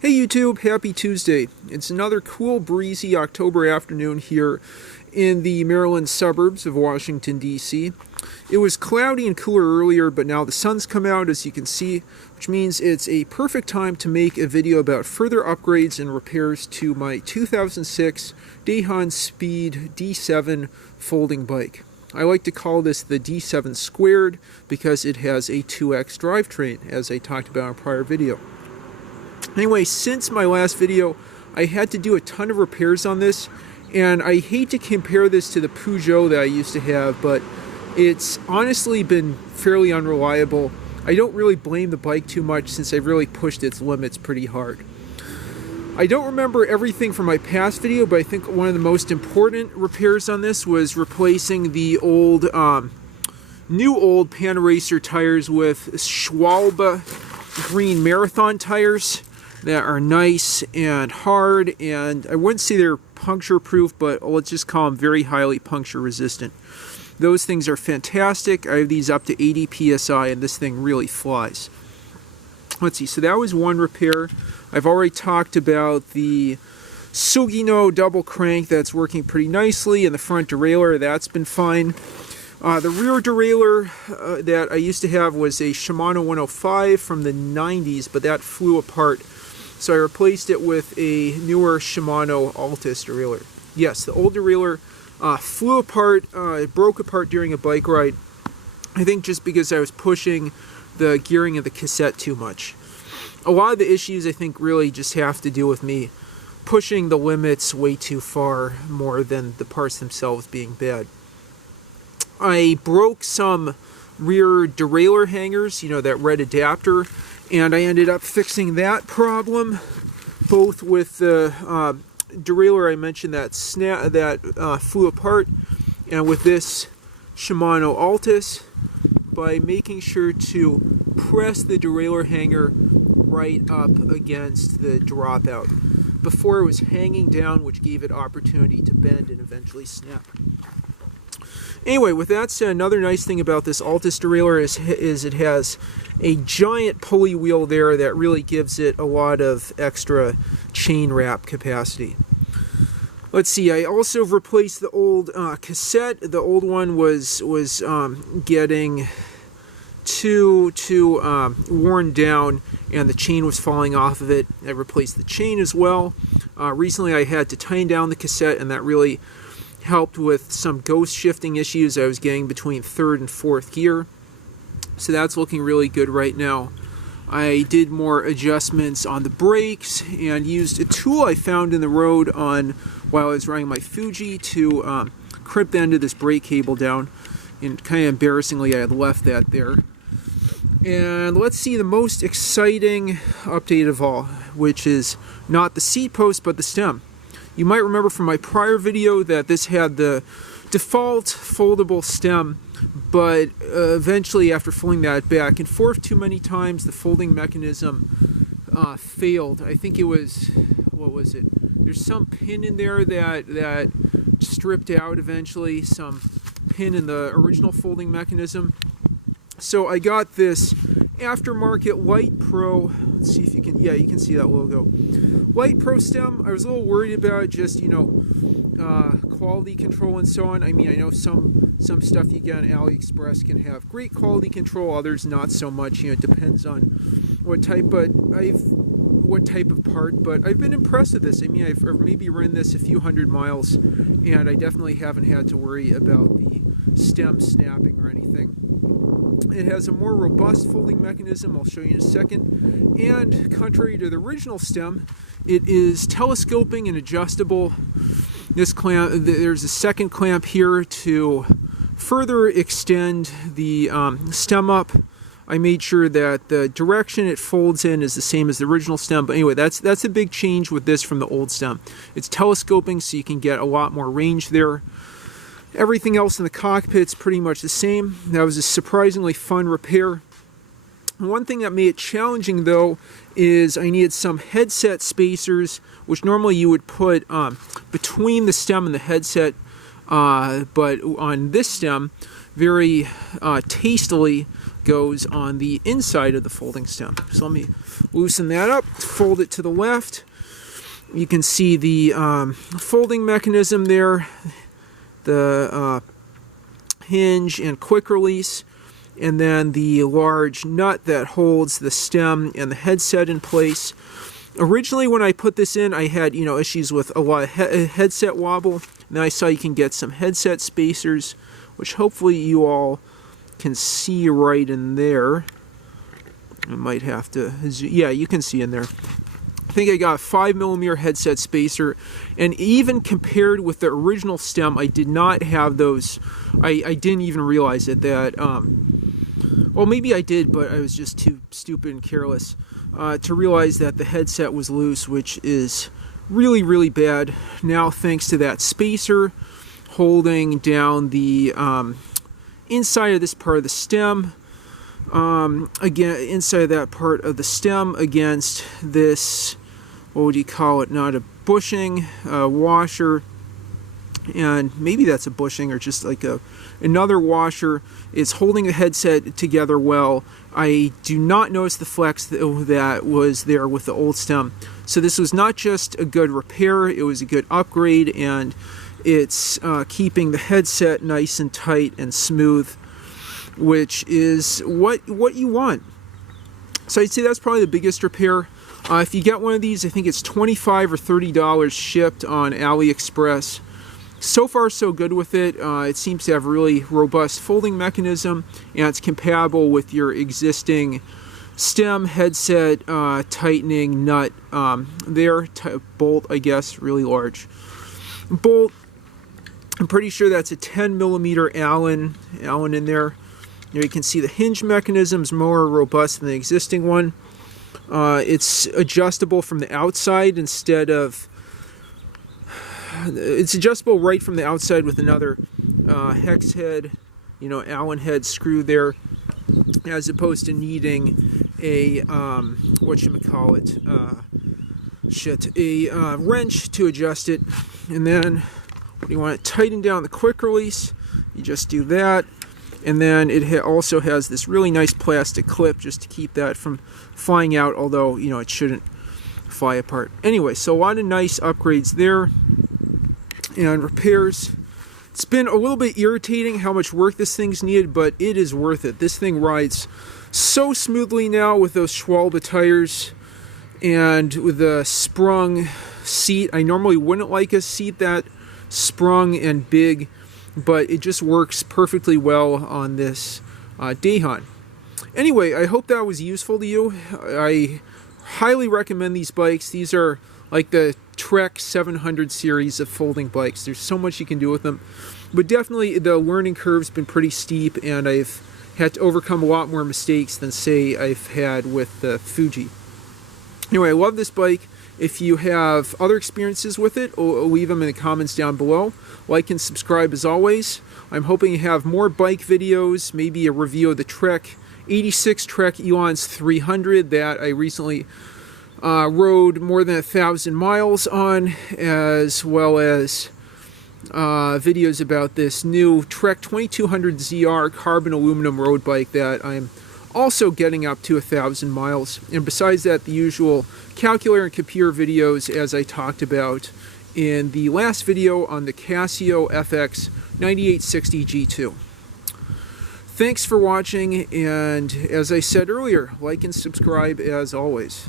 Hey YouTube, happy Tuesday. It's another cool breezy October afternoon here in the Maryland suburbs of Washington, D.C. It was cloudy and cooler earlier, but now the sun's come out, as you can see, which means it's a perfect time to make a video about further upgrades and repairs to my 2006 Dahon Speed D7 folding bike. I like to call this the D7 squared because it has a 2X drivetrain, as I talked about in a prior video. Anyway, since my last video, I had to do a ton of repairs on this, and I hate to compare this to the Peugeot that I used to have, but it's honestly been fairly unreliable. I don't really blame the bike too much since I've really pushed its limits pretty hard. I don't remember everything from my past video, but I think one of the most important repairs on this was replacing the new old Pan Racer tires with Schwalbe green marathon tires that are nice and hard, and I wouldn't say they're puncture proof, but let's just call them very highly puncture resistant. Those things are fantastic. I have these up to 80 psi and this thing really flies. Let's see, so that was one repair. I've already talked about the Sugino double crank that's working pretty nicely, and the front derailleur, that's been fine. The rear derailleur that I used to have was a Shimano 105 from the 90s, but that flew apart. So I replaced it with a newer Shimano Altus derailleur. Yes, the old derailleur flew apart, it broke apart during a bike ride. I think just because I was pushing the gearing of the cassette too much. A lot of the issues I think really just have to do with me pushing the limits way too far more than the parts themselves being bad. I broke some rear derailleur hangers, that red adapter, and I ended up fixing that problem, both with the derailleur I mentioned that flew apart, and with this Shimano Altus, by making sure to press the derailleur hanger right up against the dropout. Before it was hanging down, which gave it opportunity to bend and eventually snap. Anyway, with that said, another nice thing about this Altus derailleur is it has a giant pulley wheel there that really gives it a lot of extra chain wrap capacity. Let's see, I also replaced the old cassette. The old one was getting too worn down, and the chain was falling off of it. I replaced the chain as well. Recently I had to tighten down the cassette, and that really helped with some ghost shifting issues I was getting between third and fourth gear. So that's looking really good right now. I did more adjustments on the brakes and used a tool I found in the road while I was riding my Fuji to crimp the end of this brake cable down. And kind of embarrassingly, I had left that there. And let's see the most exciting update of all, which is not the seat post but the stem. You might remember from my prior video that this had the default foldable stem, but eventually after folding that back and forth too many times, the folding mechanism failed. I think it was, what was it? There's some pin in there that stripped out eventually, some pin in the original folding mechanism. So I got this aftermarket Light Pro. Let's see if you can, yeah, you can see that logo. Light Pro stem. I was a little worried about just, quality control and so on. I mean, I know some stuff you get on AliExpress can have great quality control, others not so much. It depends on what type of part, but I've been impressed with this. I mean, I've maybe ridden this a few hundred miles, and I definitely haven't had to worry about the stem snapping or anything. It has a more robust folding mechanism, I'll show you in a second, and contrary to the original stem, it is telescoping and adjustable. This clamp, there's a second clamp here to further extend the stem up. I made sure that the direction it folds in is the same as the original stem, but anyway, that's a big change with this from the old stem. It's telescoping, so you can get a lot more range there. Everything else in the cockpit's pretty much the same. That was a surprisingly fun repair. One thing that made it challenging, though, is I needed some headset spacers, which normally you would put between the stem and the headset, but on this stem, very tastily, goes on the inside of the folding stem. So let me loosen that up, fold it to the left. You can see the folding mechanism there, the hinge and quick release, and then the large nut that holds the stem and the headset in place. Originally, when I put this in, I had issues with a lot of headset wobble. Now I saw you can get some headset spacers, which hopefully you all can see right in there. I might have to, yeah, you can see in there. I think I got a 5mm headset spacer, and even compared with the original stem, I did not have those. I didn't even realize it that, well, maybe I did, but I was just too stupid and careless to realize that the headset was loose, which is really, really bad. Now, thanks to that spacer holding down the inside of this part of the stem, again, inside of that part of the stem against this, what would you call it, not a bushing, washer, and maybe that's a bushing or just like another washer. It's holding the headset together well. I do not notice the flex that was there with the old stem. So this was not just a good repair, it was a good upgrade, and it's keeping the headset nice and tight and smooth, which is what you want. So I'd say that's probably the biggest repair. If you get one of these, I think it's $25 or $30 shipped on AliExpress. So far, so good with it. It seems to have a really robust folding mechanism, and it's compatible with your existing stem, headset, tightening nut bolt, I guess, really large bolt. I'm pretty sure that's a 10mm Allen in there. You can see the hinge mechanism is more robust than the existing one. It's adjustable from the outside instead of... It's adjustable right from the outside with another hex head, Allen head screw there, as opposed to needing a, whatchamacallit, a wrench to adjust it. And then when you want to tighten down the quick release, you just do that. And then it also has this really nice plastic clip just to keep that from flying out, although, it shouldn't fly apart. Anyway, so a lot of nice upgrades there and repairs. It's been a little bit irritating how much work this thing's needed, but it is worth it. This thing rides so smoothly now with those Schwalbe tires and with the sprung seat. I normally wouldn't like a seat that sprung and big, but it just works perfectly well on this Dahon. Anyway, I hope that was useful to you. I highly recommend these bikes. These are like the Trek 700 series of folding bikes. There's so much you can do with them. But definitely the learning curve's been pretty steep, and I've had to overcome a lot more mistakes than, say, I've had with the Fuji. Anyway, I love this bike. If you have other experiences with it, leave them in the comments down below. Like and subscribe as always. I'm hoping to have more bike videos, maybe a review of the Trek 86 Trek Elance 300 that I recently rode more than 1,000 miles on, as well as videos about this new Trek 2200 ZR carbon aluminum road bike that I'm also getting up to 1,000 miles. And besides that, the usual calculator and computer videos, as I talked about in the last video on the Casio FX 9860 G2. Thanks for watching, and as I said earlier, like and subscribe as always.